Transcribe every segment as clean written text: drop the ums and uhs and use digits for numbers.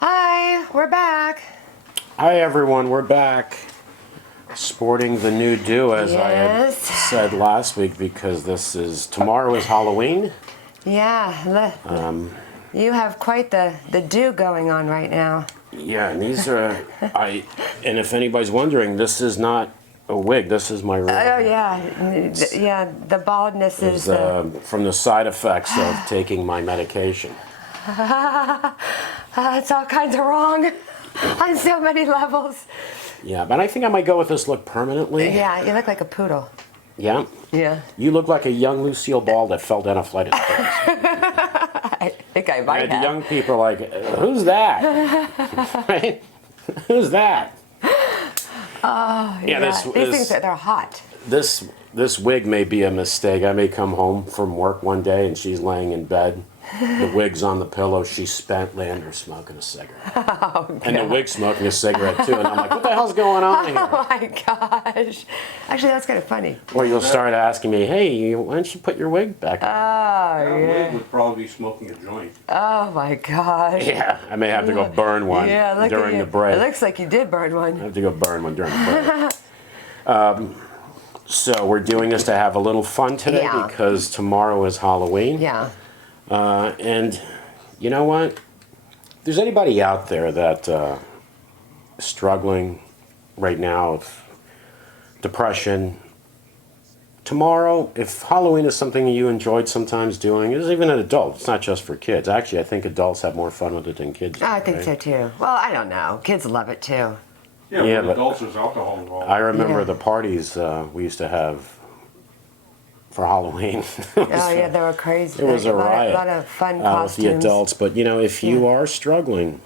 Hi, we're back. Hi everyone, we're back. Sporting the new do as I had Yes. said last week because tomorrow is Halloween. Yeah, you have quite the do going on right now. Yeah, and these are and if anybody's wondering, this is not a wig. This is my Oh yeah, the baldness is from the side effects of taking my medication. it's all kinds of wrong on so many levels. Yeah, but I think I might go with this look permanently. Yeah, you look like a poodle. Yeah? Yeah. You look like a young Lucille Ball that fell down a flight of stairs. I think I might And the have. young people are like, who's that? Right? Who's that? Oh, yeah. These things they're hot. This wig may be a mistake. I may come home from work one day and she's laying in bed. The wig's on the pillow. She's spent laying there smoking a cigarette. Oh, and the wig's smoking a cigarette too. And I'm like, what the hell's going on here? Oh my gosh. Actually, that's kind of funny. Or you'll start asking me, hey, why don't you put your wig back on? Oh, That yeah. wig would probably be smoking a joint. Oh my gosh. Yeah, I may have to go burn one Yeah, look at during you. the break. It looks like you did burn I one. have to go burn one during the break. So we're doing this to have a little fun today Yeah. because tomorrow is Halloween. Yeah. And you know what? If there's anybody out there that is struggling right now with depression, tomorrow, if Halloween is something you enjoyed sometimes doing, it's even an adult. It's not just for kids. Actually, I think adults have more fun with it than kids. I think right? so too. Well, I don't know. Kids love it too. Yeah, Yeah, but but- adults, there's alcohol involved. I remember Yeah. the parties we used to have for Halloween. Oh yeah, they were crazy. It was a riot. A lot of fun With costumes. the adults. But if you Yeah. are struggling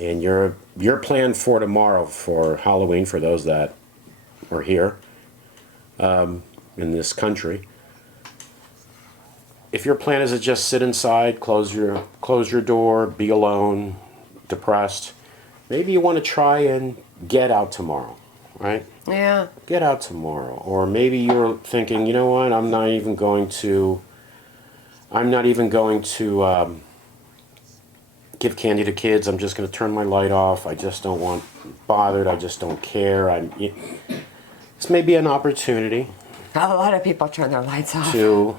and your plan for tomorrow for Halloween, for those that are here in this country, if your plan is to just sit inside, close your door, be alone, depressed, maybe you want to try and get out tomorrow, right? Yeah. Get out tomorrow. Or maybe you're thinking, you know what, I'm not even going to give candy to kids. I'm just going to turn my light off. I just don't want bothered. I just don't care. This may be an opportunity A lot of people turn their lights off. to,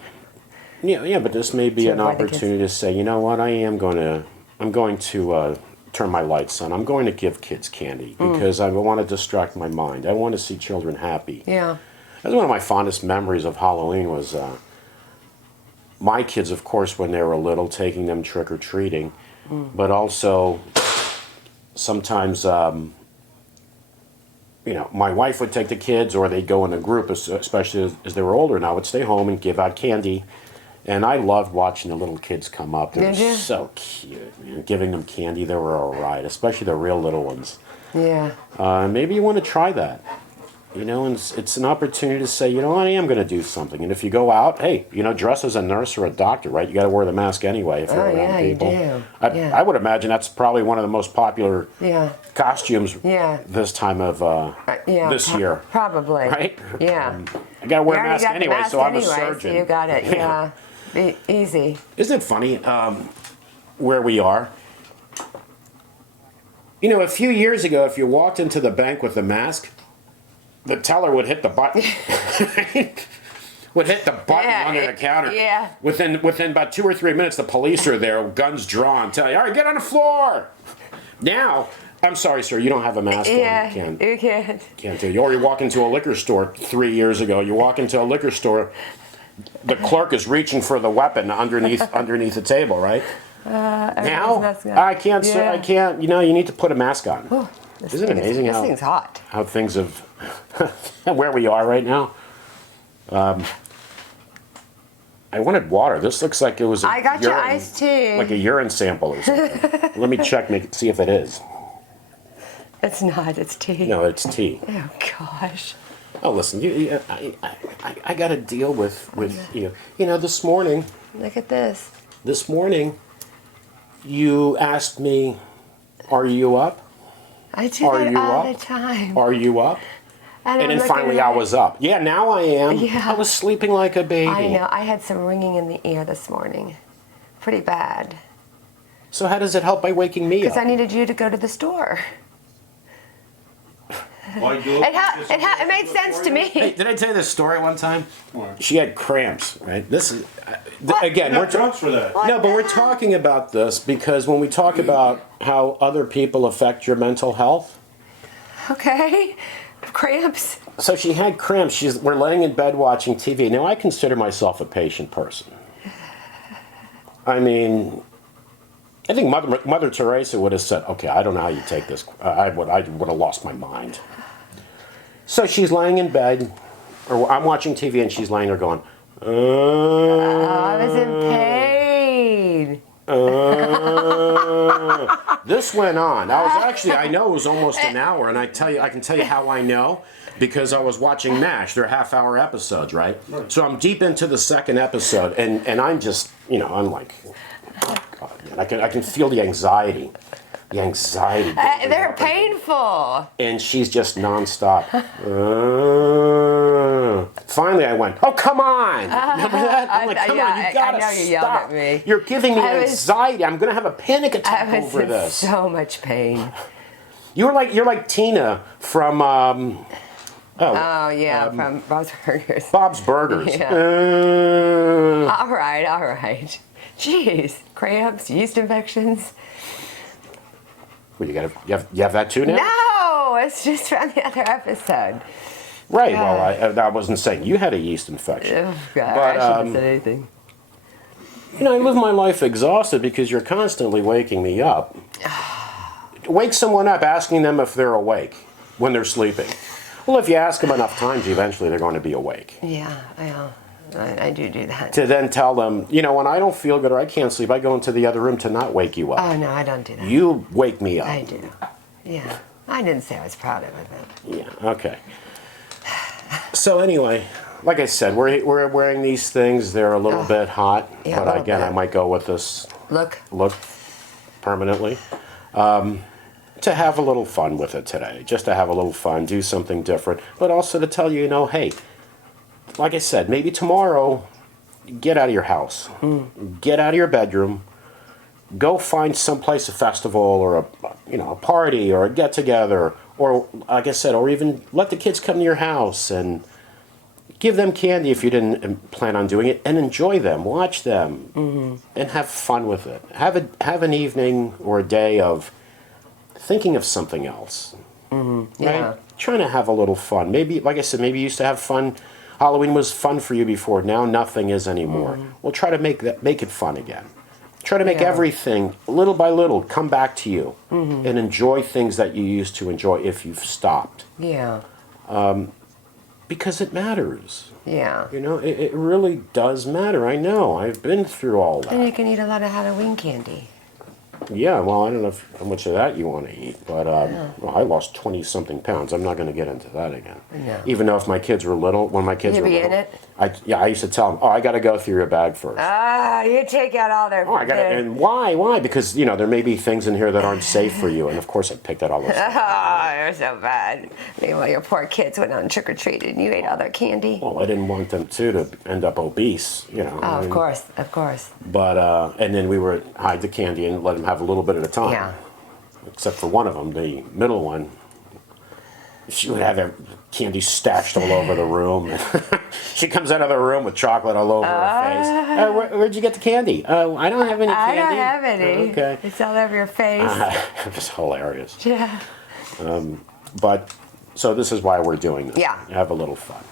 but this may be To an avoid the kids. opportunity to say, you know what, I'm going to turn my lights on. I'm going to give kids candy because I want to distract my mind. I want to see children happy. Yeah. That's one of my fondest memories of Halloween was my kids, of course, when they were little, taking them trick-or-treating, but also sometimes, my wife would take the kids or they'd go in a group, especially as they were older, and I would stay home and give out candy. And I loved watching the little kids come up. They were Did you? so cute, man. Giving them candy, they were all right, especially the real little ones. Yeah. Maybe you want to try that. And it's an opportunity to say, I am going to do something. And if you go out, hey, dress as a nurse or a doctor, right? You got to wear the mask anyway if you're Oh, around yeah, you people. do. Yeah. I would imagine that's probably one of the most popular Yeah. costumes Yeah. this time of Yeah. this year. Probably. Right? Yeah. I got to wear You a already mask got the anyway, mask so I'm a anyway, surgeon. So you got it. Yeah. Easy. Isn't it funny where we are? A few years ago, if you walked into the bank with a mask, the teller would hit the button. Would hit the button Yeah, under the counter. yeah. Within about 2 or 3 minutes, the police are there, guns drawn, tell you, all right, get on the floor. Now, I'm sorry, sir, you don't have a mask Yeah. on. You can't. Can't do. Or you walk into a liquor store 3 years ago. You walk into a liquor store, the clerk is reaching for the weapon underneath the table, right? Now masked up. I can't. Sir, I Yeah. can't. You need to put a mask on. Isn't it amazing This thing's hot. how things have where we are right now? I wanted water. This looks like it was. I got your iced tea. Like a urine sample or something. Let me check. See if it is. It's not. It's tea. No, it's tea. Oh gosh. Oh, listen. I got to deal with you. This morning. Look at this. This morning, you asked me, "Are you up? I do Are that you all up? the time. Are you up?" And And I'm then looking finally, at I it. was up. Yeah, now I am. Yeah. I was sleeping like a baby. I know. I had some ringing in the ear this morning. Pretty bad. So how does it help by waking me Because up? I needed you to go to the store. Why do It made sense to Hey, me. did I tell you this story one time? What? She had cramps, right? This is What? again. You We're got drugs for that. What? no, but we're talking about this because when we talk about how other people affect your mental health. Okay. Cramps. So she had cramps. We're laying in bed watching TV. Now I consider myself a patient person. I mean, I think Mother Teresa would have said, "Okay, I don't know how you take this. I would have lost my mind." So she's laying in bed, or I'm watching TV, and she's laying there going, I was in pain. This went on. I know it was almost an hour, and I can tell you how I know, because I was watching MASH. They're half-hour episodes, right? So I'm deep into the second episode, and I'm just, I'm like, oh God, man, I can feel the anxiety. The anxiety. building They're up in me. painful. And she's just nonstop. Finally, I went, "Oh, come on!" Remember that? I'm like, "Come on, you gotta I know you yelled stop. at me. You're giving me I was- anxiety. I'm gonna have a panic I attack was over in this." so much pain. You're like Tina from Oh yeah, from Bob's Burgers. Bob's Burgers. Yeah. All right. Jeez, cramps, yeast infections. Well, you have that too now? No, it's just from the other episode. Right. Yeah. Well, I wasn't saying you had a yeast infection. Oh, God, But, I shouldn't have said anything. I live my life exhausted because you're constantly waking me up. Wake someone up asking them if they're awake when they're sleeping. Well, if you ask them enough times, eventually they're going to be awake. Yeah, I do that. To then tell them, when I don't feel good or I can't sleep, I go into the other room to not wake you up. Oh no, I don't do that. You wake me up. I do. Yeah, I didn't say I was proud of it. But Yeah, okay. So anyway, like I said, we're wearing these things. They're a little bit hot, Yeah, a but little again, bit. I might go with this look, look permanently. To have a little fun with it today, just to have a little fun, do something different, but also to tell you, hey, like I said, maybe tomorrow, get out of your house, get out of your bedroom, go find someplace, a festival or a party or a get together, or like I said, or even let the kids come to your house and give them candy if you didn't plan on doing it, and enjoy them, watch them, and have fun with it. Have an evening or a day of thinking of something else, yeah, right? Trying to have a little fun. Maybe, like I said, maybe you used to have fun. Halloween was fun for you before. Now nothing is anymore. Well, try to make it fun again. Try to make Yeah. everything little by little come back to you, and enjoy things that you used to enjoy if you've stopped, yeah, because it matters. yeah. It really does matter. I know. I've been through all And you that. can eat a lot of Halloween candy. Yeah, well, I don't know how much of that you want to eat, but well, I lost 20-something pounds. I'm not going to get into that again. No. Even though if my kids were little, when my kids You were be in little, it? I used to tell them, "Oh, I got to go through your bag first." Ah, you take out all their. Oh, I got to, and why? Why? Because there may be things in here that aren't safe for you, and of course I picked out all those things. Oh, you're so bad. Meanwhile, your poor kids went on trick or treated and you ate all their candy. Well, I didn't want them to end up obese, Oh, I of mean, course. But and then we would hide the candy and let them have a little bit at a time. Yeah. Except for one of them, the middle one. She would have her candy stashed all over the room. She comes out of the room with chocolate all over her face. Where'd you get the candy? Oh, I don't have any I candy. don't have any. Okay. It's all over your face. It was hilarious. Yeah. But, so this is why we're doing this. Yeah. Have a little fun.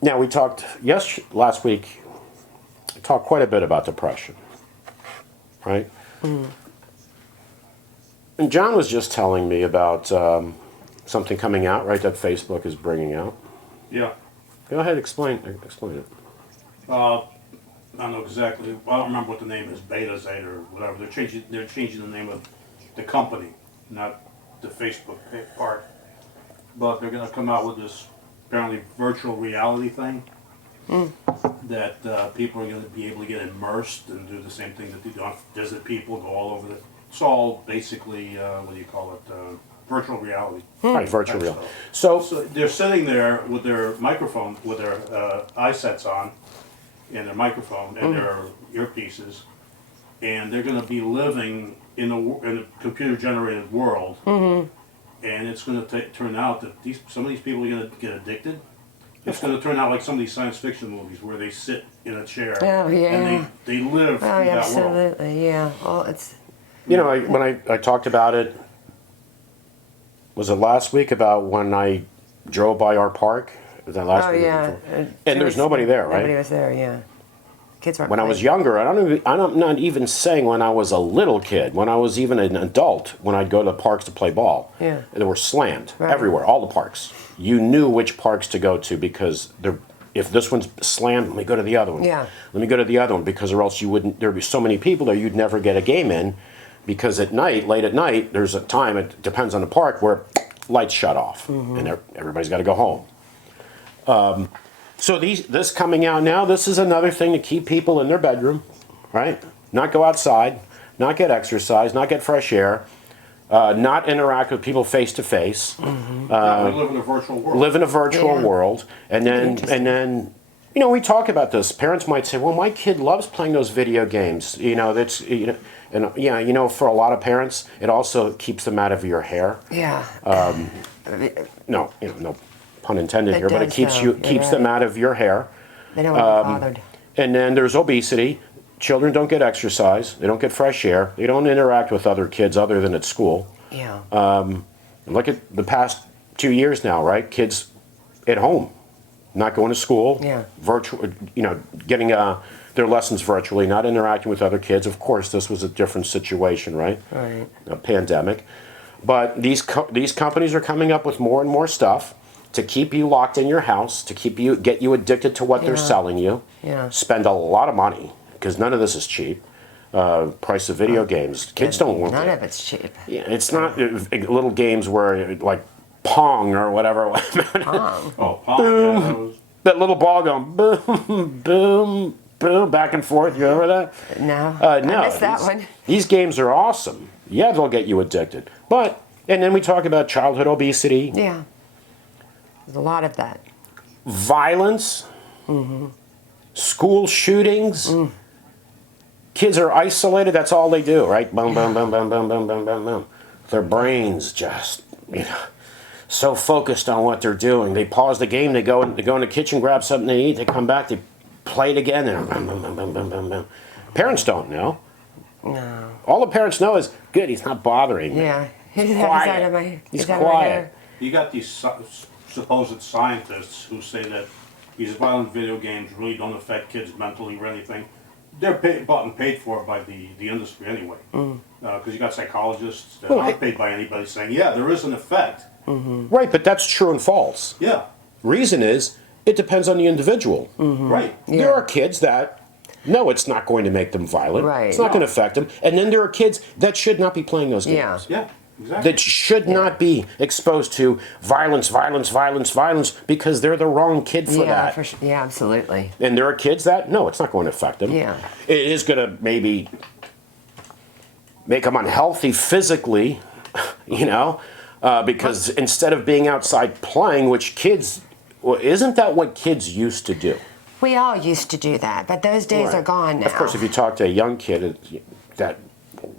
Now, we talked, last week, we talked quite a bit about depression. Right? And John was just telling me about something coming out, right, that Facebook is bringing out. Yeah. Go ahead, explain it. I don't know exactly. I don't remember what the name is. Beta, Zeta, or whatever. They're changing the name of the company, not the Facebook part. But they're going to come out with this apparently virtual reality thing that people are going to be able to get immersed and do the same thing that they do. Visit people, go all over the. It's all basically what do you call it? Virtual reality. Right, virtual Type reality. stuff. So, So they're sitting there with their microphone, with their eye sets on, and their microphone and their earpieces, and they're going to be living in a computer-generated world, and it's going to turn out that some of these people are going to get addicted. It's going to turn out like some of these science fiction movies where they sit in a chair Oh, yeah. and they live Oh, through that world. absolutely, yeah. Well, it's You know, when I talked about it, was it last week about when I drove by our park? Was that last oh week? or yeah. before? And there's nobody there, right? Nobody was there. Yeah. Kids weren't. When I was playing. younger, I'm not even saying when I was a little kid, when I was even an adult, when I'd go to parks to play ball, Yeah. they were slammed Right. everywhere, all the parks. You knew which parks to go to because if this one's slammed, let me go to the other one. Yeah. Let me go to the other one because or else there'd be so many people there you'd never get a game in because at night, late at night, there's a time, it depends on the park, where lights shut off and everybody's got to go home. So this coming out now, this is another thing to keep people in their bedroom, right? Not go outside, not get exercise, not get fresh air, not interact with people face to face, Yeah, we live in a virtual world. live in a virtual Yeah. world, and then you know we talk about this. Parents might say, "Well, my kid loves playing those video games." You know, that's you know, and yeah, you know, for a lot of parents, it also keeps them out of your hair. Yeah. No, you know, no pun intended It here, but it does, keeps though. you You're keeps them right. out of your hair. They don't want to be bothered. And then there's obesity. Children don't get exercise. They don't get fresh air. They don't interact with other kids other than at school. Yeah. Look at the past 2 years now, right? Kids at home, not going to school. Yeah. Virtual, you know, getting their lessons virtually, not interacting with other kids. Of course, this was a different situation, right? Right. A pandemic. But these companies are coming up with more and more stuff to keep you locked in your house, to get you addicted to what they're Yeah. selling you. Yeah. Spend a lot of money because none of this is cheap. Price of video games. Kids don't want None that. of it's cheap. Yeah, it's not little games where like Pong or whatever. Oh, Pong, yeah, that was... That little ball going boom, boom, boom, back and forth. You remember that? No. No. I missed that one. These games are awesome. Yeah, they'll get you addicted. But, and then we talk about childhood obesity, Yeah. There's a lot of that. violence, school shootings. Kids are isolated. That's all they do, right? Boom, boom, boom, boom, boom, boom, boom, boom, boom. Their brains just, you know, so focused on what they're doing. They pause the game. They go in the kitchen, grab something to eat. They come back. They play it again. And boom, boom, boom, boom, boom, boom, boom. Parents don't know. No. All the parents know is, good, he's not bothering me. Yeah. He's out quiet. of my, He's out of my quiet. hair. You got these supposed scientists who say that these violent video games really don't affect kids mentally or anything. They're bought and paid for by the industry anyway. Because you got psychologists that Well, aren't paid by anybody saying, yeah, there is an effect. Right, but that's true and false. Yeah, Reason is, it depends on the individual. right. Yeah. There are kids that, no, it's not going to make them violent. Right. It's not No. going to affect them. And then there are kids that should not be playing those games. Yeah. Yeah, exactly. That should not be exposed to violence, violence, violence, violence, because they're the wrong kid for Yeah, that. for sure. Yeah, absolutely. And there are kids that, no, it's not going to affect them. Yeah. It is going to maybe make them unhealthy physically, you know, because instead of being outside playing, which kids, well, isn't that what kids used to do? We all used to do that, but those days Right. are gone now. Of course, if you talk to a young kid,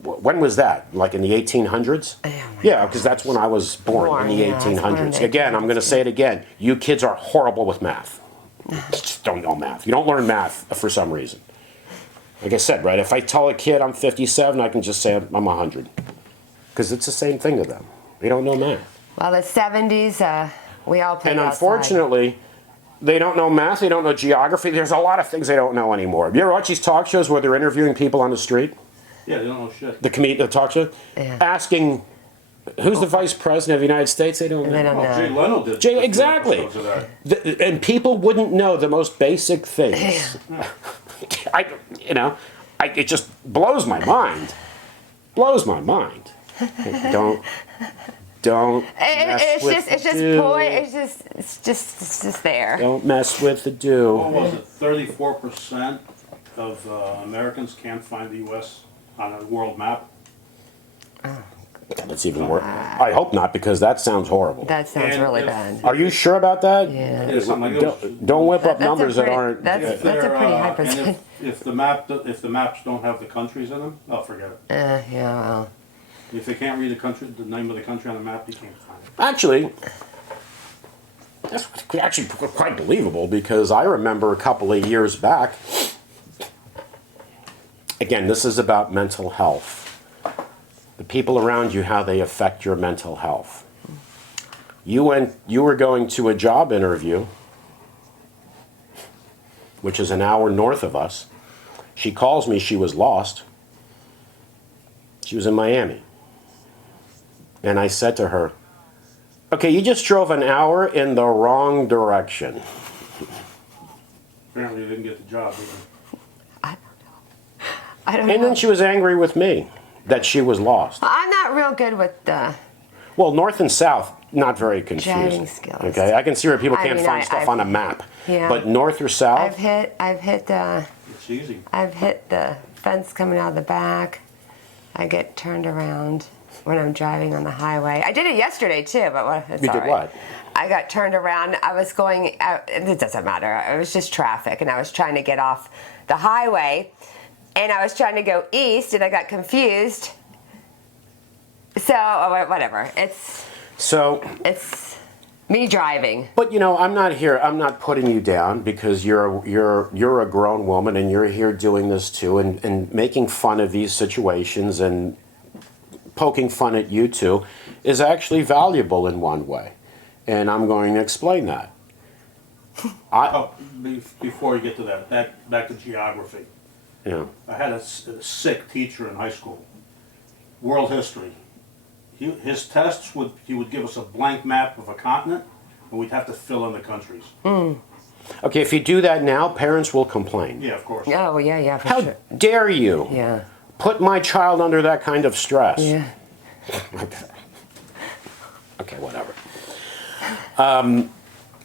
when was that? Like in the 1800s? Oh, my Yeah, because that's when I was born, in the yeah, that's when 1800s. they- Again, I'm going to say it again. You kids are horrible with math. You just don't know math. You don't learn math for some reason. Like I said, right? If I tell a kid I'm 57, I can just say I'm 100, because it's the same thing to them. They don't know math. Well, the 70s, we all played And outside. unfortunately, they don't know math, they don't know geography. There's a lot of things they don't know anymore. You ever watch these talk shows where they're interviewing people on the street? Yeah, they don't know shit. The talk show? Yeah. Asking, who's the vice president of the United States? They don't know. They don't Oh, know. Jay Leno did. Exactly. episodes of that. And people wouldn't know the most basic things. It just blows my mind. Blows my mind. Don't mess It's with just, it's the just, dew. boy, it's just there. Don't mess with the dew. What was it? 34% of Americans can't find the U.S. on a world map. That's even worse. I hope not, because that sounds horrible. That sounds And really if- bad. Are you sure about that? Yeah. Yeah, something like those. Don't whip up That's a numbers that pretty- aren't. that's- If they're, a pretty high and percent. if the maps don't have the countries in them, oh, forget it. Yeah, well, If they can't read the name of the country on the map, you can't find it. Actually, that's actually quite believable, because I remember a couple of years back. Again, this is about mental health. The people around you, how they affect your mental health. You were going to a job interview, which is an hour north of us. She calls me, she was lost. She was in Miami. And I said to her, okay, you just drove an hour in the wrong direction. Apparently, you didn't get the job either. I don't And know. then she was angry with me that she was lost. I'm not real good with the. Well, north and south, not very confusing. Driving skills. Okay, I can see where people I can't mean, find I- stuff I've- on a map. Yeah. But north or south, I've hit It's easy. the fence coming out of the back. I get turned around when I'm driving on the highway. I did it yesterday too, but it's You all did right. what? I got turned around. I was going out. It doesn't matter. It was just traffic, and I was trying to get off the highway, and I was trying to go east, and I got confused. So whatever. It's me driving. but you know, I'm not putting you down, because you're a grown woman and you're here doing this too, and making fun of these situations and poking fun at you two is actually valuable in one way. And I'm going to explain that. Oh, before you get to that, back to geography. Yeah. I had a sick teacher in high school, world history. His tests he would give us a blank map of a continent, and we'd have to fill in the countries. Okay, if you do that now, parents will complain. Yeah, of course. Oh yeah, for How sure. dare you Yeah, put my child under that kind of stress? yeah. Okay, whatever.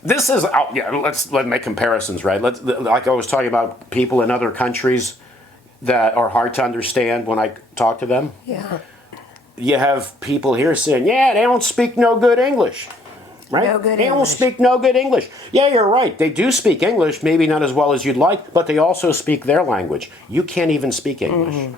This is let's make comparisons, right? Like I was talking about people in other countries that are hard to understand when I talk to them. Yeah. You have people here saying, "Yeah, they don't speak no good English." Right? No good they don't English. speak no good English. Yeah, you're right. They do speak English, maybe not as well as you'd like, but they also speak their language. You can't even speak English.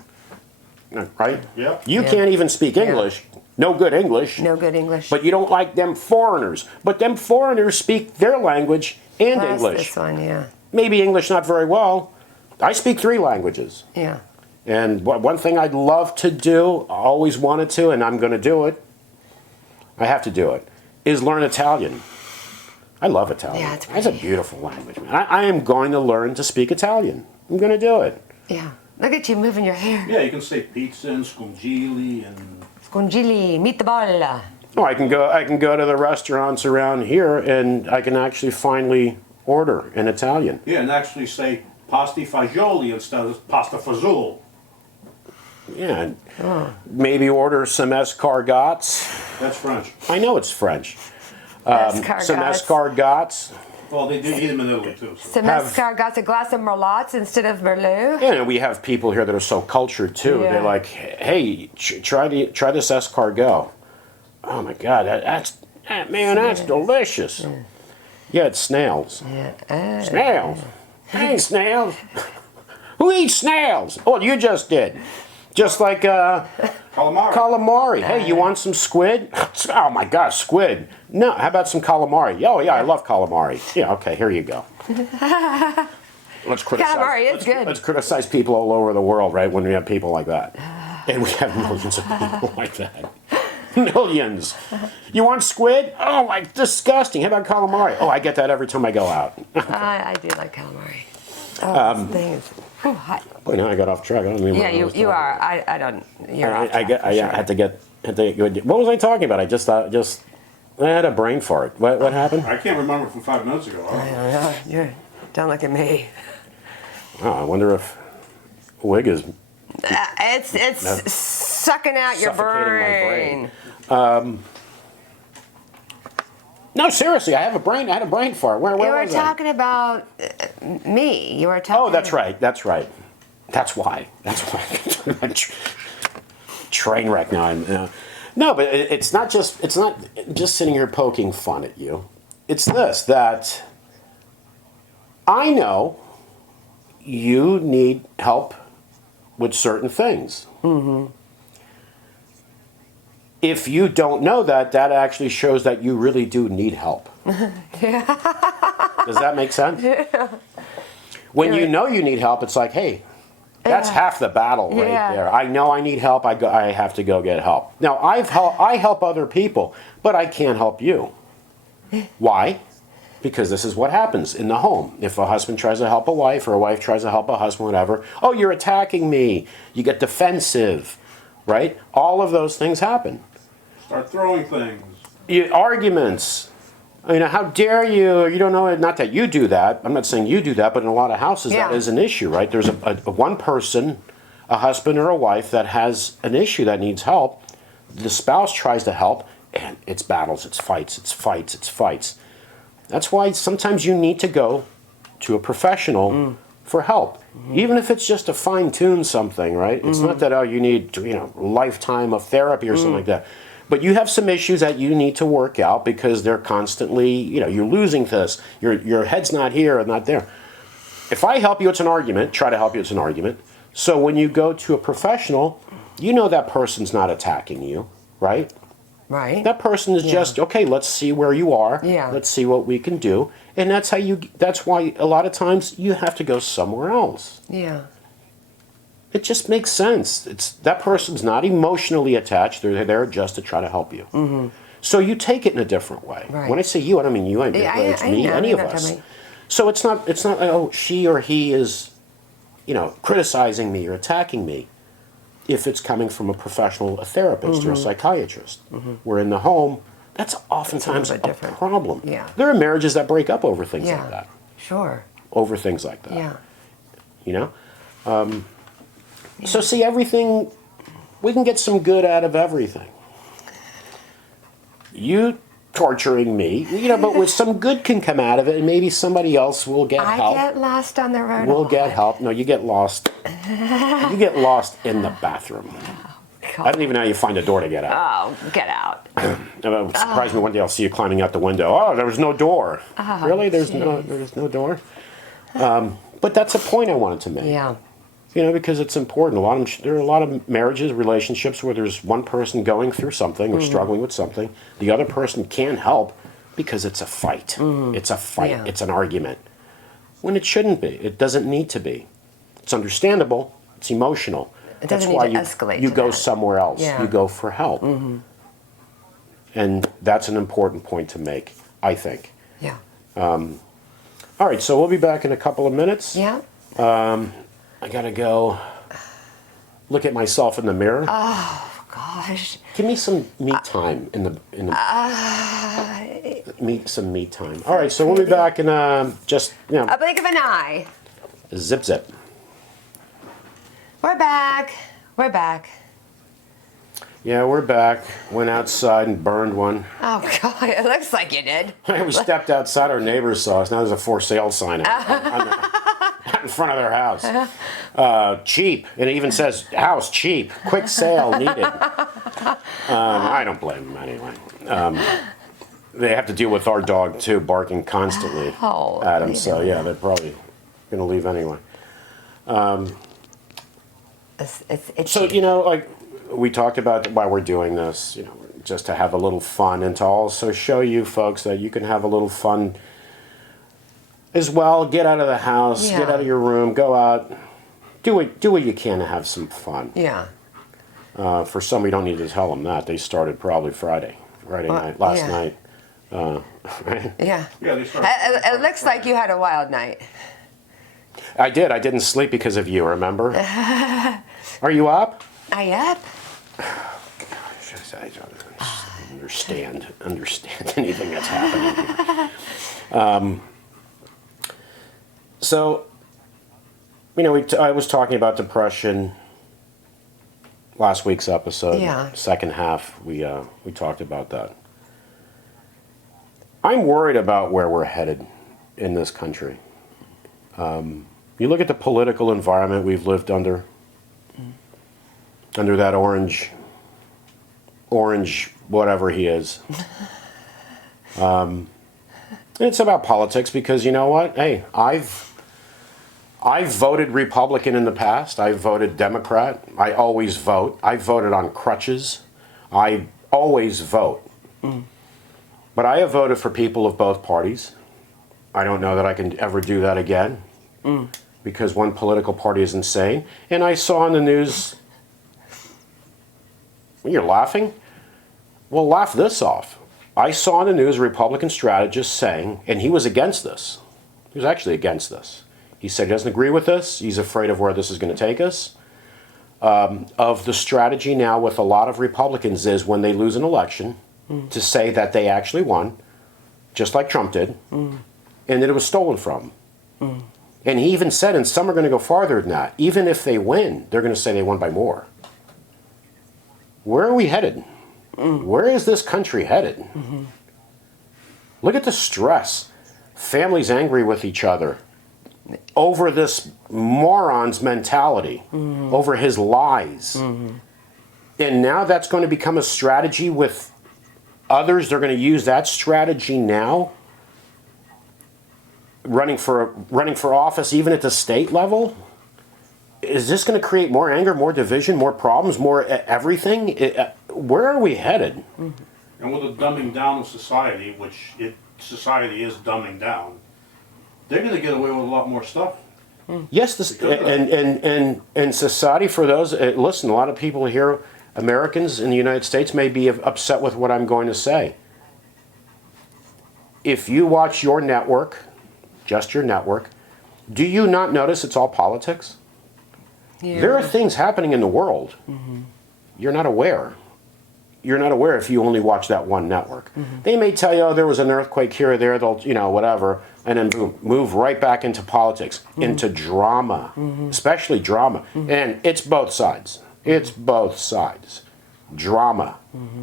Right? Yeah. You Yeah. can't even speak English. No good English. No good English. But you don't like them foreigners. But them foreigners speak their language and Plus English. This one, yeah, Maybe English not very well. I speak 3 languages. yeah. And one thing I'd love to do, I always wanted to, and I'm going to do it, I have to do it, is learn Italian. I love Italian. Yeah, it's a pretty. beautiful language, man. I am going to learn to speak Italian. I'm going to do it. Yeah. Look at you moving your hair. Yeah, you can say pizza and scungili and Scongili, meatball. Oh, I can go to the restaurants around here, and I can actually finally order in Italian. yeah, and actually say pasti fagioli instead of pasta fazool. Yeah, and maybe order some escargots. That's French. I know it's French. Escargots. Some escargots. Well, they do eat them in Italy too. So. Some Have- escargots, a glass of merlots instead of merlot. Yeah, and we have people here that are so cultured too. Yeah. They're like, "Hey, try this escargot." Oh my God, that's delicious. Yeah, it's snails. Yeah. Snails. Hey, snails. Who eats snails? Oh, you just did. Just like Calamari. calamari. Hey, you want some squid? Oh my gosh, squid. No, how about some calamari? Oh yeah, I love calamari. Yeah, okay, here you go. Let's criticize. Calamari is good. Let's criticize people all over the world, right? When we have people like that, and we have millions of people like that. Millions. You want squid? Oh, my, disgusting. How about calamari? Oh, I get that every time I go out. I do like calamari. Oh, this thing is hot. Boy, now I got off track. I don't even Yeah, know what I was you talking are. I don't. You're about. off track for I sure. had to get. What was I talking about? I just thought. I had a brain fart. What happened? I can't remember from 5 minutes ago. I don't know. Don't look at me. Oh, I wonder if wig is It's sucking out your suffocating my brain. No, seriously, I had a brain fart. Where You were was I? talking about me. You were talking. Oh, that's right. That's right. That's why. Train wreck now. No, but it's not just sitting here poking fun at you. It's this, that I know you need help with certain things. Mm-hmm. If you don't know that, that actually shows that you really do need help. Does that make sense? Yeah. When you know you need help, it's like, hey, that's half the battle right there. I know I need help. I have to go get help. Now, I help other people, but I can't help you. Why? Because this is what happens in the home. If a husband tries to help a wife or a wife tries to help a husband, whatever, oh, you're attacking me. You get defensive, right? All of those things happen. Start throwing things. Arguments. How dare you? You don't know it. Not that you do that. I'm not saying you do that, but in a lot of houses that is an issue, right? There's a one person, a husband or a wife that has an issue that needs help. The spouse tries to help, and it's battles, it's fights, it's fights, it's fights. That's why sometimes you need to go to a professional for help, even if it's just to fine-tune something, right? It's not that, you need, lifetime of therapy or something like that. But you have some issues that you need to work out because they're constantly, you're losing this. Your head's not here and not there. If I help you, it's an argument. Try to help you, it's an argument. So when you go to a professional, you know that person's not attacking you, right? Right. That person is just, okay, let's see where you are. Yeah. Let's see what we can do. And that's why a lot of times you have to go somewhere else. Yeah. It just makes sense. That person's not emotionally attached. They're there just to try to help you. Mm-hmm. So you take it in a different way. Right. When I say you, I don't mean you. It's me, any of us. So it's not oh, she or he is, criticizing me or attacking me. If it's coming from a professional, a therapist or a psychiatrist. Where in the home, that's oftentimes a problem. Yeah. There are marriages that break up over things like that. Sure. Over things like that. Yeah. So see, everything, we can get some good out of everything. You torturing me, but with some good can come out of it, and maybe somebody else will get help. I get lost on the road. We'll get help. No, you get lost. You get lost in the bathroom. I don't even know how you find a door to get out. Oh, get out. It surprised me one day I'll see you climbing out the window. Oh, there was no door. Really? There's no door? But that's a point I wanted to make. Yeah. Because it's important. There are a lot of marriages, relationships where there's one person going through something or struggling with something. The other person can't help because it's a fight. It's a fight. Yeah. It's an argument. When it shouldn't be. It doesn't need to be. It's understandable. It's emotional. It doesn't That's why need to escalate you to go that. somewhere else. Yeah. You go for help. And that's an important point to make, I think. Yeah. All right, so we'll be back in a couple of minutes. Yeah. I gotta go look at myself in the mirror. Oh gosh. Give me some me time in the some me time. All right, so we'll be back in just A blink of an eye. zip zip. We're back. We're back. Yeah, we're back. Went outside and burned one. Oh God, it looks like you did. We stepped outside, our neighbor's saw us. Now there's a for sale sign out in front of their house. Cheap. And it even says, house cheap. Quick sale needed. I don't blame them anyway. They have to deal with our dog, too, barking constantly at him. So, yeah, they're probably going to leave anyway. So, we talked about why we're doing this, just to have a little fun and to also show you folks that you can have a little fun as well. Get out of the house, get out of your room, go out, do what you can to have some fun. Yeah. For some, we don't need to tell them that. They started probably Friday night, last night. Right? Yeah. Yeah, they started. It looks like you had a wild night. I did. I didn't sleep because of you, remember? Are you up? I up? Gosh, I don't understand anything that's happening here. So, I was talking about depression last week's episode. Yeah. Second half, we talked about that. I'm worried about where we're headed in this country. You look at the political environment we've lived under that orange orange, whatever he is. It's about politics because you know what? Hey, I've voted Republican in the past. I've voted Democrat. I always vote. I voted on crutches. I always vote. But I have voted for people of both parties. I don't know that I can ever do that again because one political party is insane. And I saw on the news, you're laughing? Well, laugh this off. I saw on the news a Republican strategist saying, and he was against this. He was actually against this. He said he doesn't agree with this. He's afraid of where this is going to take us. Of the strategy now with a lot of Republicans is when they lose an election to say that they actually won, just like Trump did, and that it was stolen from. And he even said, and some are going to go farther than that, even if they win, they're going to say they won by more. Where are we headed? Where is this country headed? Look at the stress. Families angry with each other over this moron's mentality, over his lies. And now that's going to become a strategy with others. They're going to use that strategy now, running for office even at the state level. Is this going to create more anger, more division, more problems, more everything? Where are we headed? And with the dumbing down of society, which society is dumbing down, they're going to get away with a lot more stuff. Yes, and society, for those, listen, a lot of people here, Americans in the United States, may be upset with what I'm going to say. If you watch your network, just your network, do you not notice it's all politics? Yeah. There are things happening in the world. You're not aware. You're not aware if you only watch that one network. They may tell you, oh, there was an earthquake here or there, they'll, whatever, and then boom, move right back into politics, into drama, especially drama. And it's both sides. It's both sides. Drama,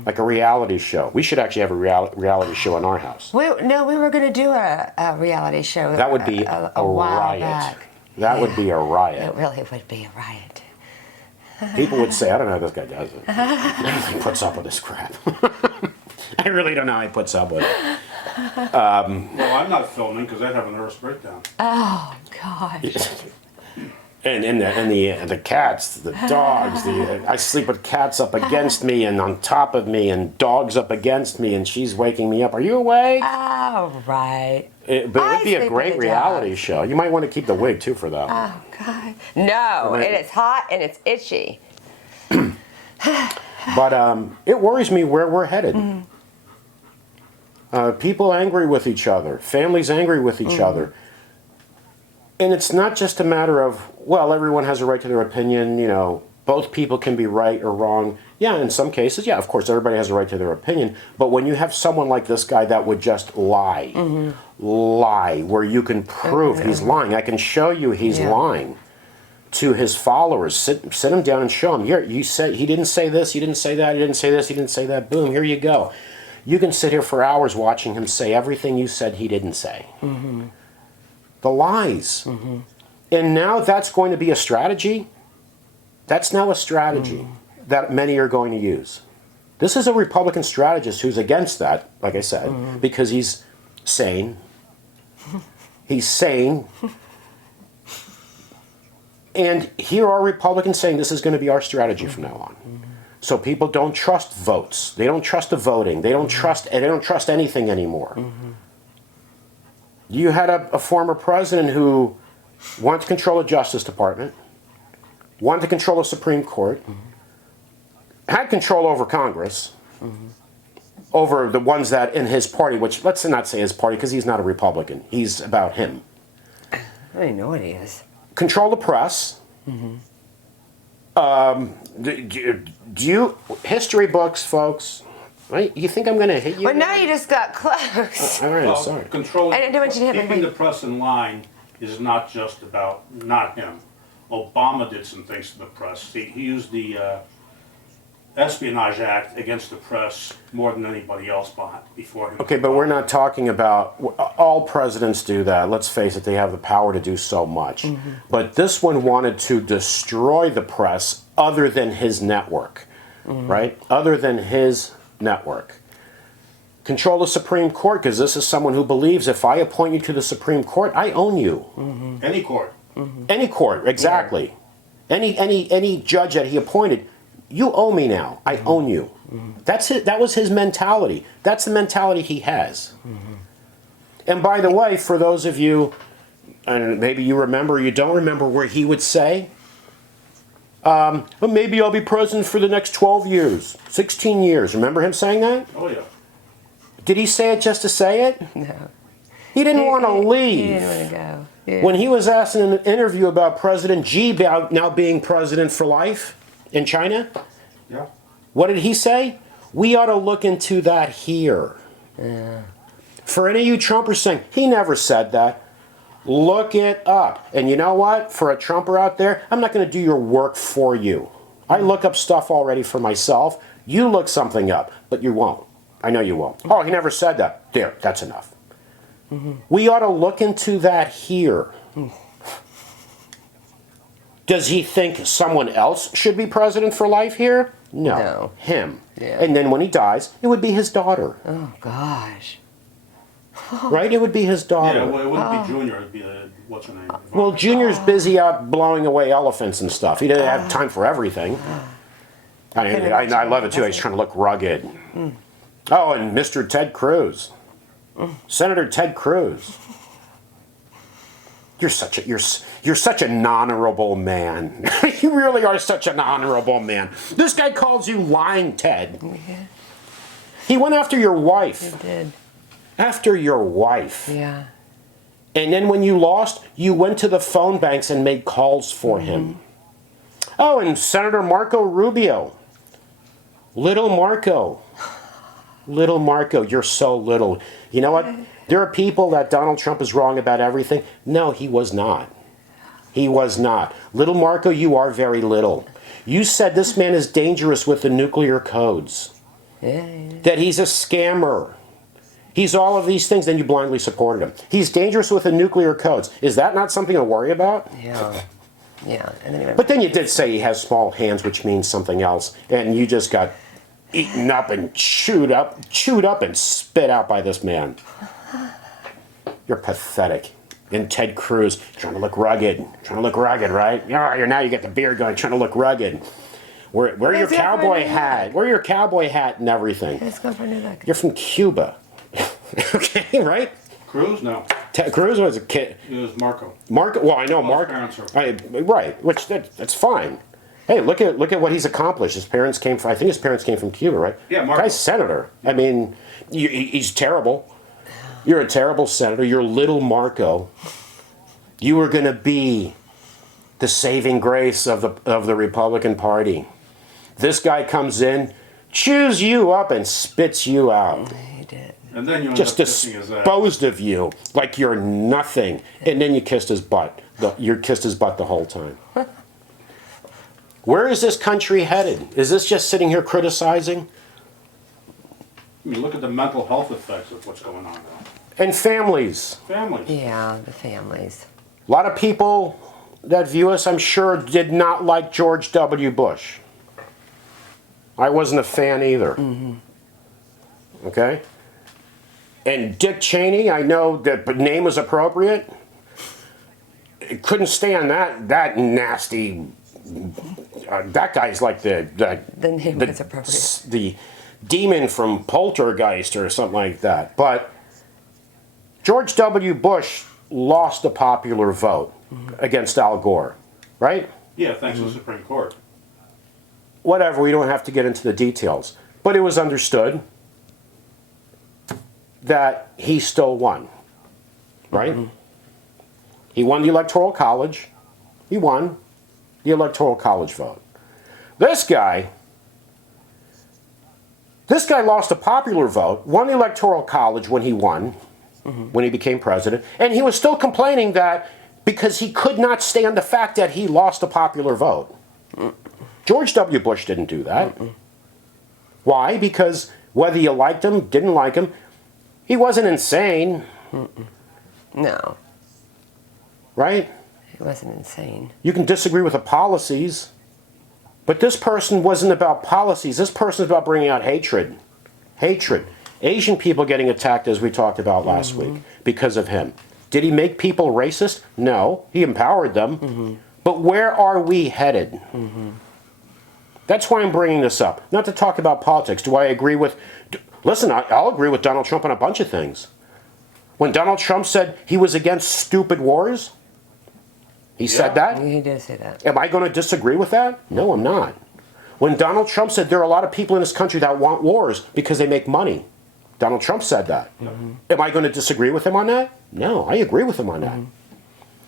like a reality show. We should actually have a reality show in our house. We were going to do a reality show. That would be a a while riot. back. That would be a riot. It really would be a riot. People would say, I don't know how this guy does it. He puts up with this crap. I really don't know how he puts up with it. Well, I'm not filming because I'd have a nervous breakdown. Oh, gosh. And the cats, the dogs, I sleep with cats up against me and on top of me and dogs up against me and she's waking me up. Are you awake? Oh, right. But it would be a great reality show. You might want to keep the wig too for that. Oh, God. No, it is hot and it's itchy. But it worries me where we're headed. People angry with each other. Families angry with each other. And it's not just a matter of, well, everyone has a right to their opinion, both people can be right or wrong. Yeah, in some cases, yeah, of course, everybody has a right to their opinion. But when you have someone like this guy that would just lie, where you can prove he's lying, I can show you he's lying to his followers. Sit him down and show him, here, you said he didn't say this, he didn't say that, he didn't say this, he didn't say that, boom, here you go. You can sit here for hours watching him say everything you said he didn't say. The lies. And now that's going to be a strategy. That's now a strategy that many are going to use. This is a Republican strategist who's against that, like I said, because he's sane. He's sane. And here are Republicans saying this is going to be our strategy from now on. So people don't trust votes. They don't trust the voting. They don't trust anything anymore. You had a former president who wanted to control the Justice Department, wanted to control the Supreme Court, had control over Congress, over the ones that in his party, which let's not say his party because he's not a Republican. He's about him. I don't even know what he is. Control the press. Do you, history books, folks, right? You think I'm going to hit you? Well, now you just got close. All right, Well, sorry. controlling, I didn't want you to hit keeping me. the press in line is not just about not him. Obama did some things to the press. He used the Espionage Act against the press more than anybody else before him. Okay, but we're not talking about, all presidents do that. Let's face it, they have the power to do so much. But this one wanted to destroy the press other than his network. right? Other than his network. Control the Supreme Court, because this is someone who believes if I appoint you to the Supreme Court, I own you. Any court. Any court, exactly. Any judge that he appointed, you owe me now. I own you. That's it. That was his mentality. That's the mentality he has. And by the way, for those of you, and maybe you remember or you don't remember, where he would say, well, maybe I'll be president for the next 12 years, 16 years. Remember him saying that? Oh, yeah. Did he say it just to say it? No. He didn't want to leave. He didn't want to go. Yeah. When he was asked in an interview about President Xi now being president for life in China, Yeah. what did he say? We ought to look into that here. Yeah. For any of you Trumpers saying, he never said that, look it up. And you know what? For a Trumper out there, I'm not going to do your work for you. I look up stuff already for myself. You look something up, but you won't. I know you won't. Oh, he never said that. There, that's enough. We ought to look into that here. Does he think someone else should be president for life here? No. No. Him. Yeah. And then when he dies, it would be his daughter. Oh gosh. Right? It would be his daughter. Yeah, well, it wouldn't be Junior. It'd be what's her name? Well, Junior's busy out blowing away elephants and stuff. He doesn't have time for everything. I love it too. He's trying to look rugged. Oh, and Mr. Ted Cruz. Senator Ted Cruz. You're such an honorable man. You really are such an honorable man. This guy calls you lying Ted. Yeah, He went after your wife. he did. After your wife. Yeah. And then when you lost, you went to the phone banks and made calls for him. Oh, and Senator Marco Rubio. Little Marco. Little Marco, you're so little. You know what? There are people that Donald Trump is wrong about everything. No, he was not. He was not. Little Marco, you are very little. You said this man is dangerous with the nuclear codes. Yeah. Yeah. That he's a scammer. He's all of these things, then you blindly supported him. He's dangerous with the nuclear codes. Is that not something to worry about? Yeah. Yeah. And then he went. But then you did say he has small hands, which means something else, and you just got eaten up and chewed up and spit out by this man. You're pathetic. And Ted Cruz, trying to look rugged, right? Yeah, now you get the beard going, trying to look rugged. Wear your He's got cowboy a new hat. look. Wear your cowboy hat and everything. Let's go for a new look. You're from Cuba. Okay, right? Cruz? No. Ted Cruz was a kid. It was Marco. Mark, well, I know Well, Mark. his parents Right, which that's fine. Hey, look at what he's accomplished. His parents came from, I think his parents came from Cuba, right? Yeah, Marco. Guy's senator. I mean, he's terrible. You're a terrible senator. You're little Marco. You were going to be the saving grace of the Republican Party. This guy comes in, chews you up, and spits you out. He did. And then you end Just up kissing his ass. disposed of you like you're nothing, and then you kissed his butt. You kissed his butt the whole time. Where is this country headed? Is this just sitting here criticizing? I mean, look at the mental health effects of what's going on now. And families. Families. Yeah, the families. A lot of people that view us, I'm sure, did not like George W. Bush. I wasn't a fan either. Okay? And Dick Cheney, I know that the name was appropriate. Couldn't stand that nasty. That guy's like the name was appropriate. The demon from Poltergeist or something like that. But George W. Bush lost the popular vote against Al Gore, right? Yeah, thanks to the Supreme Court. Whatever, we don't have to get into the details. But it was understood that he still won, right? He won the Electoral College. He won the Electoral College vote. This guy lost a popular vote, won the Electoral College when he won, when he became president, and he was still complaining that because he could not stand the fact that he lost a popular vote. George W. Bush didn't do that. Why? Because whether you liked him, didn't like him, he wasn't insane, No, right? he wasn't insane. You can disagree with the policies, But this person wasn't about policies. This person's about bringing out hatred. Hatred. Asian people getting attacked, as we talked about last week, because of him. Did he make people racist? No. He empowered them. But where are we headed? That's why I'm bringing this up. Not to talk about politics. Do I agree with... Listen, I'll agree with Donald Trump on a bunch of things. When Donald Trump said he was against stupid wars, he said that. He did say that. Am I going to disagree with that? No, I'm not. When Donald Trump said there are a lot of people in this country that want wars because they make money, Donald Trump said that. Am I going to disagree with him on that? No, I agree with him on that.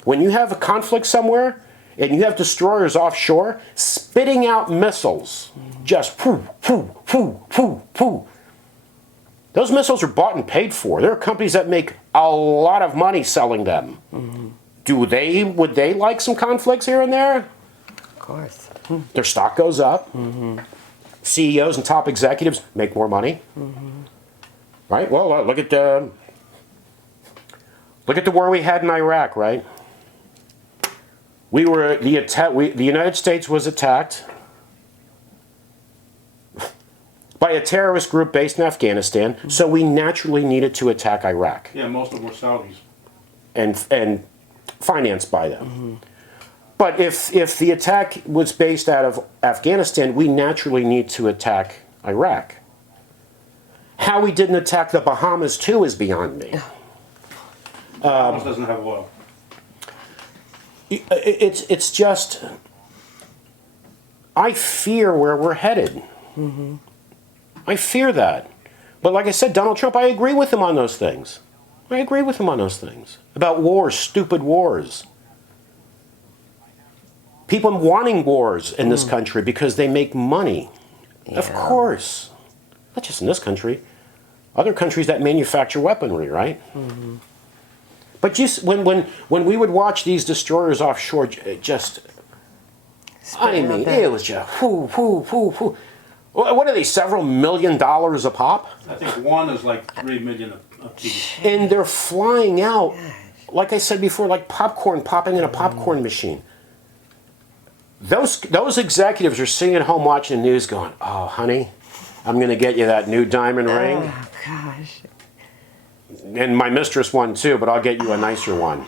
When you have a conflict somewhere and you have destroyers offshore spitting out missiles, just poof, poof, poof, poof, poof. Those missiles are bought and paid for. There are companies that make a lot of money selling them. Would they like some conflicts here and there? Of course. Their stock goes up. CEOs and top executives make more money. Right? Well, look at the war we had in Iraq. Right? The United States was attacked by a terrorist group based in Afghanistan, so we naturally needed to attack Iraq. Yeah, most of them were Saudis. And financed by them. But if the attack was based out of Afghanistan, we naturally need to attack Iraq. How we didn't attack the Bahamas too is beyond me. Bahamas doesn't have oil. It's just, I fear where we're headed. I fear that. But like I said, Donald Trump, I agree with him on those things. I agree with him on those things. About wars, stupid wars. People wanting wars in this country because they make money. Of course. Not just in this country. Other countries that manufacture weaponry, right? But when we would watch these destroyers offshore, it just... it was just... What are they, several $1 million a pop? I think one is like $3 million a piece. And they're flying out, like I said before, like popcorn popping in a popcorn machine. Those executives are sitting at home watching the news going, oh, honey, I'm going to get you that new diamond ring. Oh, gosh. And my mistress one too, but I'll get you a nicer one.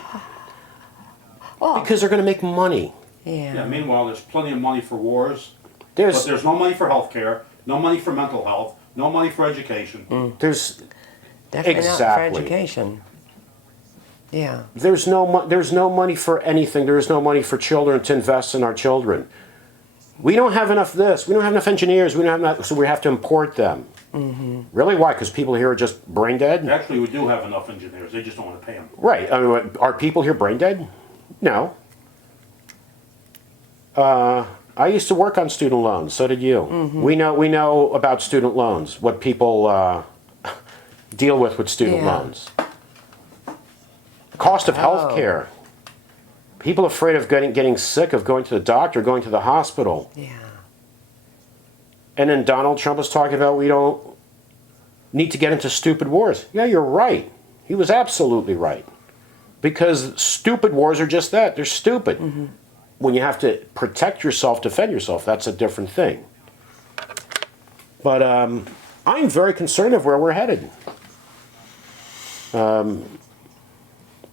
Well, Because they're going to make money. Yeah, meanwhile, there's plenty of money for wars, but There's, there's no money for health care, no money for mental health, no money for education. there's, definitely not exactly. for education. Yeah. there's no money for anything. There is no money for children to invest in our children. We don't have enough of this. We don't have enough engineers. We don't have enough, so we have to import them. Really? Why? Because people here are just brain dead? Actually, we do have enough engineers, they just don't want to pay them. Right. I mean, are people here brain dead? No. I used to work on student loans. So did you. We know about student loans. What people deal with student Yeah. loans. Cost of health care. People afraid of getting sick, of going to the doctor, going to the hospital. Yeah. And then Donald Trump was talking about we don't need to get into stupid wars. Yeah, you're right. He was absolutely right. Because stupid wars are just that. They're stupid. When you have to protect yourself, defend yourself, that's a different thing. But I'm very concerned of where we're headed.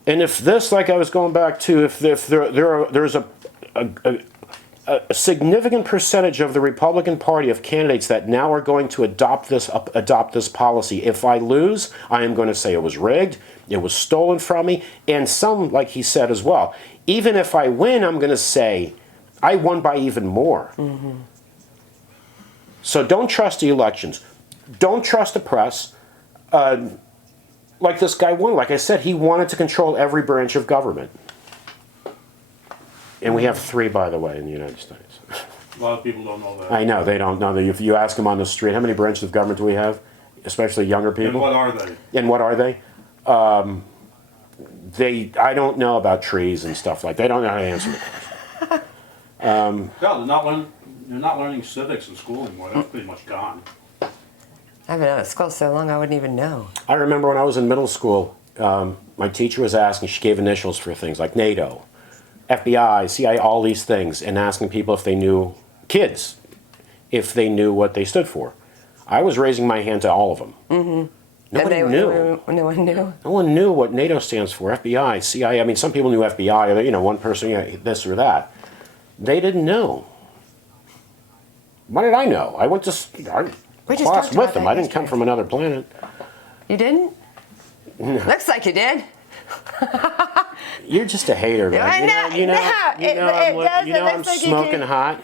And if this, like I was going back to, if there's a significant percentage of the Republican Party of candidates that now are going to adopt this policy. If I lose, I am going to say it was rigged, it was stolen from me, and some, like he said as well. Even if I win, I'm going to say I won by even more. So don't trust the elections. Don't trust the press. Like this guy won. Like I said, he wanted to control every branch of government. And we have 3, by the way, in the United States. A lot of people don't know that. I know, they don't know that. If you ask them on the street, how many branches of government do we have? Especially younger And people. what are they? And what are they? I don't know about trees and stuff like that. They don't know how to answer the question. No, they're not learning civics in school anymore. That's pretty much gone. I've been out of school so long I wouldn't even know. I remember when I was in middle school, my teacher was asking, she gave initials for things like NATO, FBI, CIA, all these things, and asking people if they knew kids if they knew what they stood for. I was raising my hand to all of them. Mm-hmm. Nobody knew. No one knew. No one knew what NATO stands for, FBI, CIA. I mean, some people knew FBI, you know, one person, you know, this or that. They didn't know. Why did I know? I went to We just class talked about with them. that I didn't come yesterday. from another planet. You didn't? Looks like you did. You're just a hater, man. I know, You know, no, it does, you know it I'm looks like you smoking do. hot.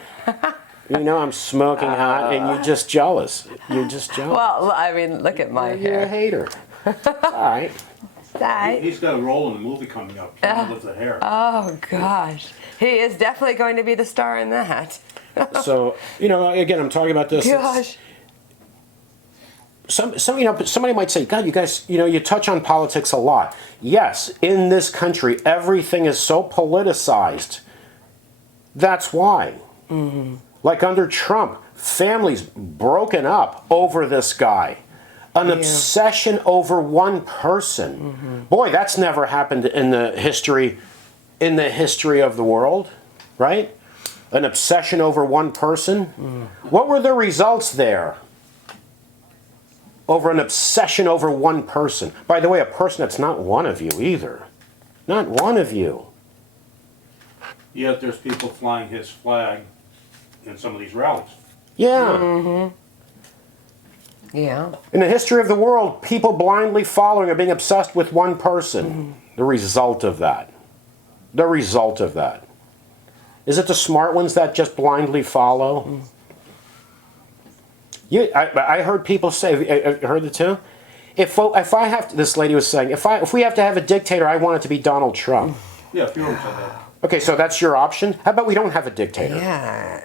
You know I'm smoking hot, and you're just jealous. You're just jealous. Well, I mean, look at my You're a hair. hater. All right. That. He's got a role in the movie coming up. Trying to lift the hair. Oh gosh, he is definitely going to be the star in that. So, you know, again, I'm talking about this. Gosh. You know, somebody might say, God, you guys, you know, you touch on politics a lot. Yes, in this country, everything is so politicized. That's why. Mm-hmm. Like under Trump, families broken up over this guy. An obsession over one person. Mm-hmm. Boy, that's never happened in the history of the world, right? An obsession over one person. Mm. What were the results there? Over an obsession over one person. By the way, a person that's not one of you either. Not one of you. Yet there's people flying his flag in some of these rallies. Yeah. Mm-hmm. Yeah. In the history of the world, people blindly following or being obsessed with one person. The result of that. The result of that. Is it the smart ones that just blindly follow? I heard people say, I heard it too. If I have to, this lady was saying, if we have to have a dictator, I want it to be Donald Trump. Yeah, a few of them said that. Okay, so that's your option. How about we don't have a dictator? Yeah.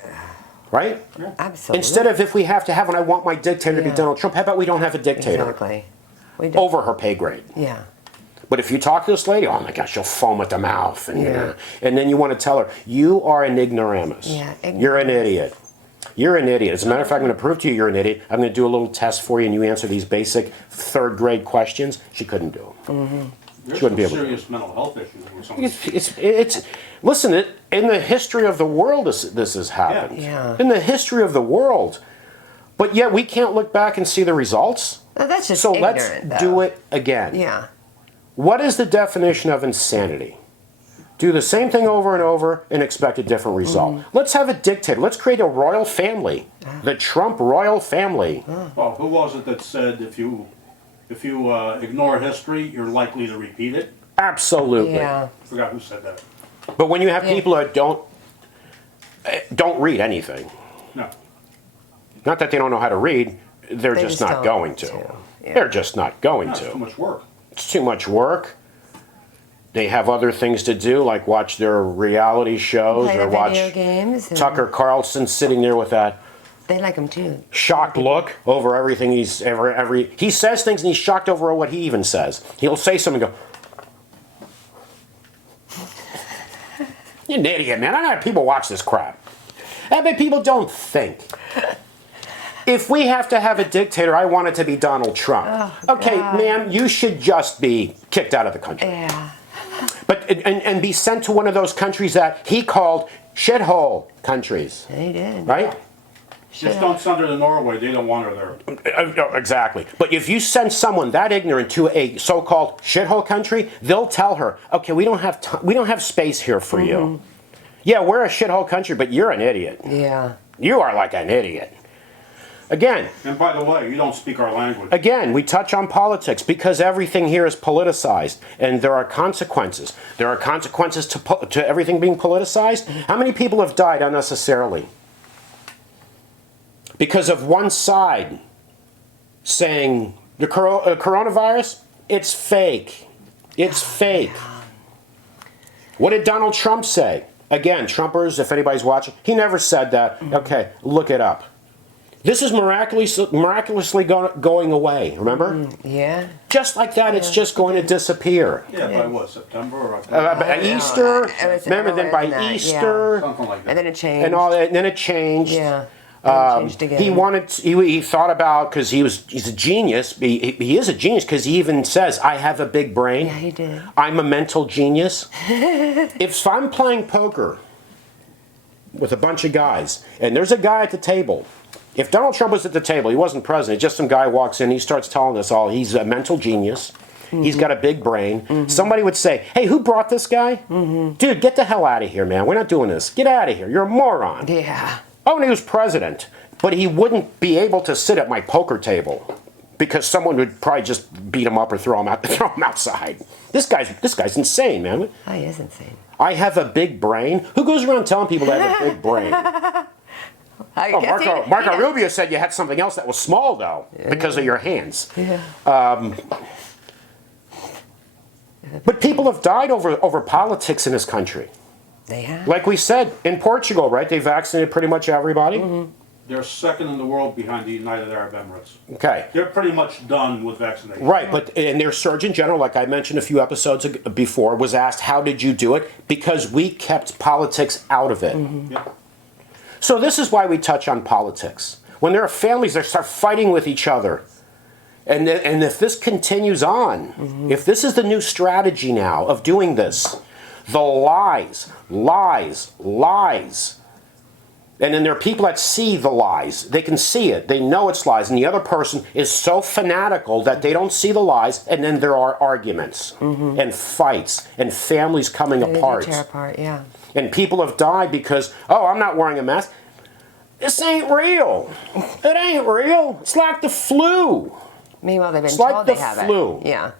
Right? Absolutely. Instead of if we have to have one, I want my dictator to be Yeah. Donald Trump. How about we don't have a dictator? Exactly. We don't. Over her pay grade. Yeah. But if you talk to this lady, oh my gosh, she'll foam at the mouth. And, Yeah. and then you want to tell her, you are an ignoramus. Yeah, You're an idiot. You're an idiot. As a matter of fact, I'm going to prove to you you're an idiot. I'm going to do a little test for you, and you answer these basic third grade questions. She couldn't do them. Mm-hmm. There's She wouldn't be some able to. serious mental health issues with some of these. It's listen, in the history of the world, this has happened. Yeah. In the history of the world. But yet we can't look back and see the results. No, that's just So ignorant, let's though. do it again. Yeah. What is the definition of insanity? Do the same thing over and over and expect a different result. Let's have a dictator. Let's create a royal family. The Trump royal family. Well, who was it that said if you ignore history, you're likely to repeat it? Absolutely. Yeah. I forgot who said that. But when you have Yeah. people that don't read anything, No. not that they don't know how to read, they're They just just not don't going to. Yeah. They're just not going That's too to. much work. It's too much work. They have other things to do, like watch their reality shows Play or the watch video games. and Tucker Carlson sitting there with that They like them too. shocked look over everything he's every he says things and he's shocked over what he even says. He'll say something and go, "You're an idiot, man. I know how people watch this crap." I bet people don't think. If we have to have a dictator, I want it to be Donald Trump. Oh, Okay, God. ma'am, you should just be kicked out of the country. Yeah. But and be sent to one of those countries that he called shithole countries, They did. right? Just don't send her to Norway. They don't want her there. Exactly. But if you send someone that ignorant to a so-called shithole country, they'll tell her, "Okay, we don't have space here for you. Yeah, we're a shithole country, but you're an idiot. Yeah. You are like an idiot." Again, And by the way, you don't speak our language. we touch on politics because everything here is politicized, and there are consequences. There are consequences to everything being politicized. How many people have died unnecessarily because of one side saying the coronavirus, it's fake. It's fake. What did Donald Trump say? Again, Trumpers, if anybody's watching, he never said that. Okay, look it up. This is miraculously going away, remember? Yeah. Just like that, it's just going to disappear. Yeah, by what, September or October? By I know. Easter, It was remember, then earlier by than that, yeah. Easter, Something like that. And then it changed. and all that, and then it changed. Yeah. And it changed again. He thought about, because he's a genius, he is a genius, because he even says, "I have a big brain. Yeah, he did. 'Cause he did. I'm I'm a mental genius." If I'm playing poker with a bunch of guys, and there's a guy at the table. If Donald Trump was at the table, he wasn't president, just some guy walks in, he starts telling us all he's a mental genius, he's got a big brain. Somebody would say, hey, who brought this guy? Dude, get the hell out of here, man. We're not doing this. Get out of here. You're a moron. Yeah. Oh, and he was president, but he wouldn't be able to sit at my poker table because someone would probably just beat him up or throw him outside. This guy's insane, man. Oh, he is insane. I have a big brain. Who goes around telling people they have a big brain? I Oh, guess Marco Rubio said you had something else that was small, though, because of your hands. Yeah. But people have died over politics in this country. They have. Like we said, in Portugal, right? They vaccinated pretty much everybody. They're second in the world behind the United Arab Emirates. Okay. They're pretty much done with vaccination. Right, and their Surgeon General, like I mentioned a few episodes before, was asked, how did you do it? Because we kept politics out of it. Yep. So this is why we touch on politics. When there are families that start fighting with each other, and if this continues on, if this is the new strategy now of doing this, the lies, and then there are people that see the lies. They can see it. They know it's lies. And the other person is so fanatical that they don't see the lies. And then there are arguments and fights and families coming apart. Tear apart, yeah. And people have died because, oh, I'm not wearing a mask. This ain't real. It ain't real. It's like the flu. Meanwhile, they've been It's told like they the have flu. it. Yeah.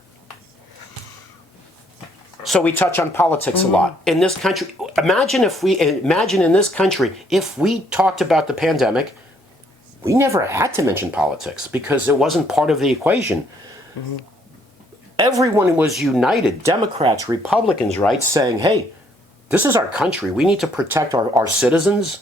So we touch on politics a lot. In this country, imagine in this country, if we talked about the pandemic, we never had to mention politics because it wasn't part of the equation. Everyone was united, Democrats, Republicans, right, saying, hey, this is our country. We need to protect our citizens,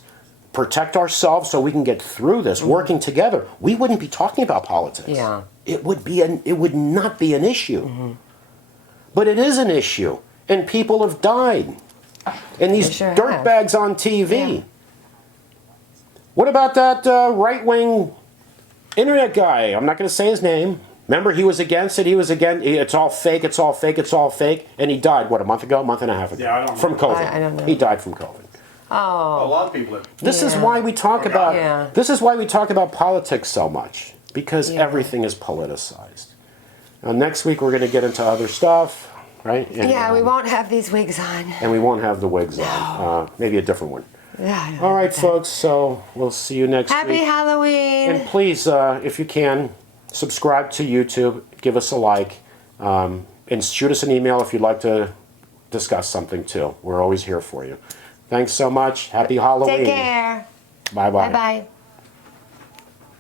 protect ourselves so we can get through this, working together. We wouldn't be talking about politics. Yeah. It would not be an issue. But it is an issue, and people have died. And these They sure dirtbags on TV. Yeah. What about that right-wing internet guy? I'm not going to say his name. Remember, he was against it. He was against it's all fake, it's all fake, it's all fake. And he died, what, a month ago, a month and a half ago? Yeah, I don't From know. COVID. I don't know. He died from COVID. A lot of people have. This is Yeah. why we talk about Yeah. this is why we talk about politics so much, because Yeah. everything is politicized. Now, next week we're going to get into other stuff, right? And, Yeah, we won't have these wigs on. and we won't have the wigs on. Maybe a different one. Yeah, All right, folks. So we'll see you next Happy week. Halloween. And please, if you can, subscribe to YouTube, give us a like, and shoot us an email if you'd like to discuss something too. We're always here for you. Thanks so much. Happy Halloween. Take care. Bye-bye. Bye-bye.